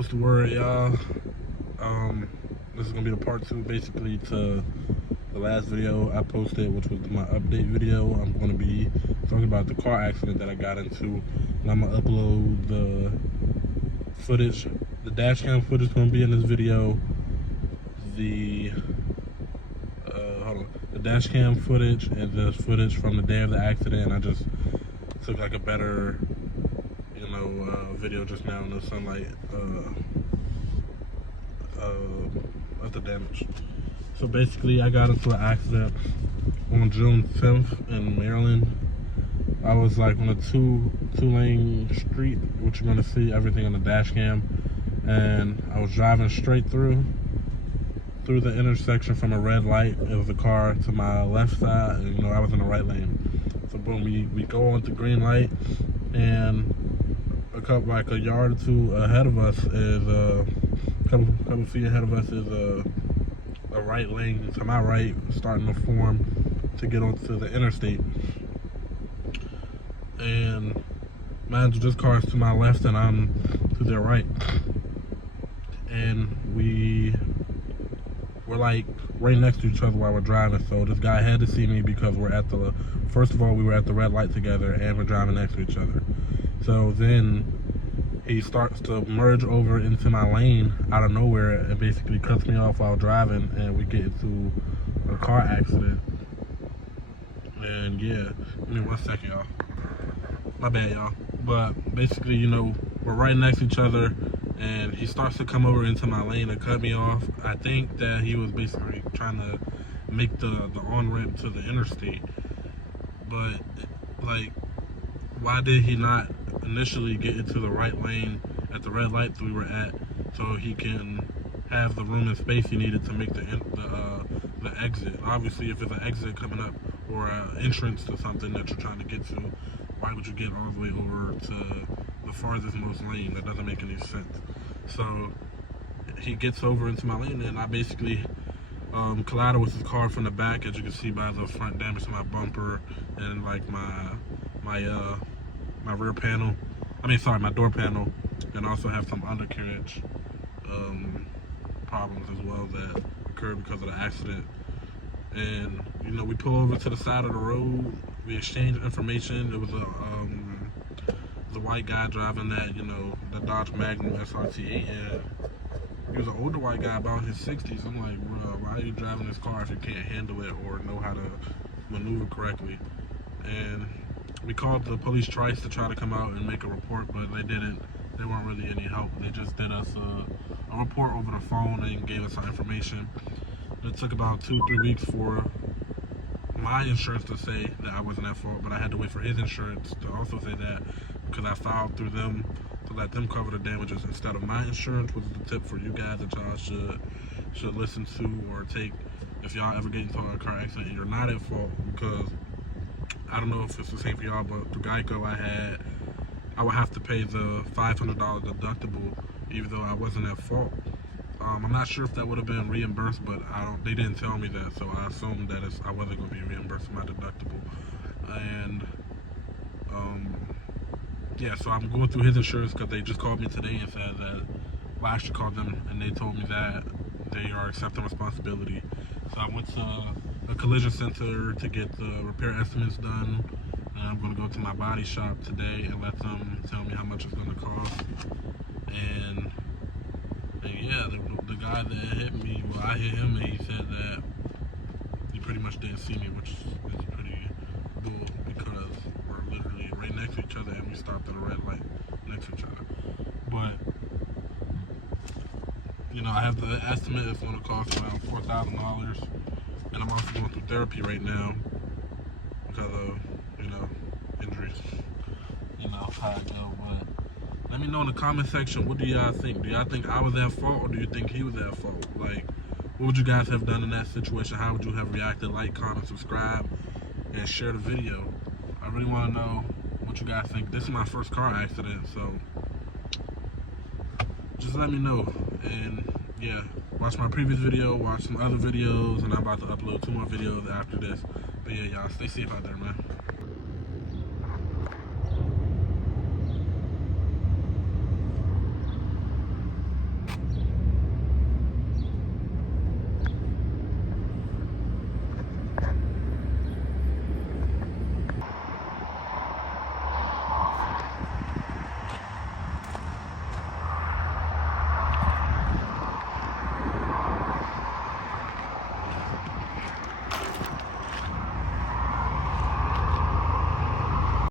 What's the word, y'all? This is gonna be the part 2, basically, to the last video I posted, which was my update video. I'm gonna be talking about the car accident that I got into, and I'm gonna upload the footage. The dash cam footage gonna be in this video. The the dash cam footage and the footage from the day of the accident. I just took like a better, video just now in the sunlight of the damage. So basically, I got into an accident on June 10th in Maryland. I was like on a two-lane street, which you're gonna see everything on the dash cam, and I was driving straight through the intersection from a red light. It was a car to my left side, and I was in the right lane. So boom, we go on the green light, and like a yard or two ahead of us is a couple feet ahead of us is a right lane to my right, starting to form to get onto the interstate. And mind you, this car is to my left and I'm to their right, and we're like right next to each other while we're driving. So this guy had to see me because first of all, we were at the red light together and we're driving next to each other. So then he starts to merge over into my lane out of nowhere and basically cuts me off while driving, and we get into a car accident. And yeah, give me 1 second, y'all. My bad, y'all. But basically, we're right next to each other, and he starts to come over into my lane and cut me off. I think that he was basically trying to make the on-ramp to the interstate. But, like, why did he not initially get into the right lane at the red light that we were at, so he can have the room and space he needed to make the exit? Obviously, if it's an exit coming up or an entrance to something that you're trying to get to, why would you get all the way over to the farthest most lane? That doesn't make any sense. So he gets over into my lane, and I basically collided with his car from the back, as you can see by the front damage to my bumper and like my rear panel. My door panel, and also have some undercarriage problems as well that occurred because of the accident. And we pull over to the side of the road. We exchange information. It was the white guy driving that, the Dodge Magnum SRT8, and he was an older white guy, about in his 60s. I'm like, bro, why are you driving this car if you can't handle it or know how to maneuver correctly? And we called the police twice to try to come out and make a report, but they didn't. They weren't really any help. They just did us a report over the phone and gave us our information. It took about 2-3 weeks for my insurance to say that I wasn't at fault, but I had to wait for his insurance to also say that, because I filed through them to let them cover the damages instead of my insurance, which is the tip for you guys that y'all should listen to or take if y'all ever get into a car accident and you're not at fault. Because I don't know if it's the same for y'all, but through Geico I would have to pay the $500 deductible even though I wasn't at fault. I'm not sure if that would have been reimbursed, but they didn't tell me that, so I assumed that I wasn't going to be reimbursed for my deductible. And yeah, so I'm going through his insurance because they just called me today and said that, well, I actually called them and they told me that they are accepting responsibility. So I went to a collision center to get the repair estimates done, and I'm going to go to my body shop today and let them tell me how much it's going to cost. And yeah, the guy that hit me, well, I hit him, and he said that he pretty much didn't see me, which is pretty cool because we're literally right next to each other and we stopped at a red light next to each other. But I have the estimate. It's going to cost around $4,000, and I'm also going through therapy right now because of injuries. How it go. But let me know in the comment section, what do y'all think? Do y'all think I was at fault, or do you think he was at fault? Like, what would you guys have done in that situation? How would you have reacted? Like, comment, subscribe, and share the video. I really want to know what you guys think. This is my first car accident, so just let me know. And yeah, watch my previous video, watch some other videos, and I'm about to upload 2 more videos after this. But yeah, y'all, stay safe out there, man.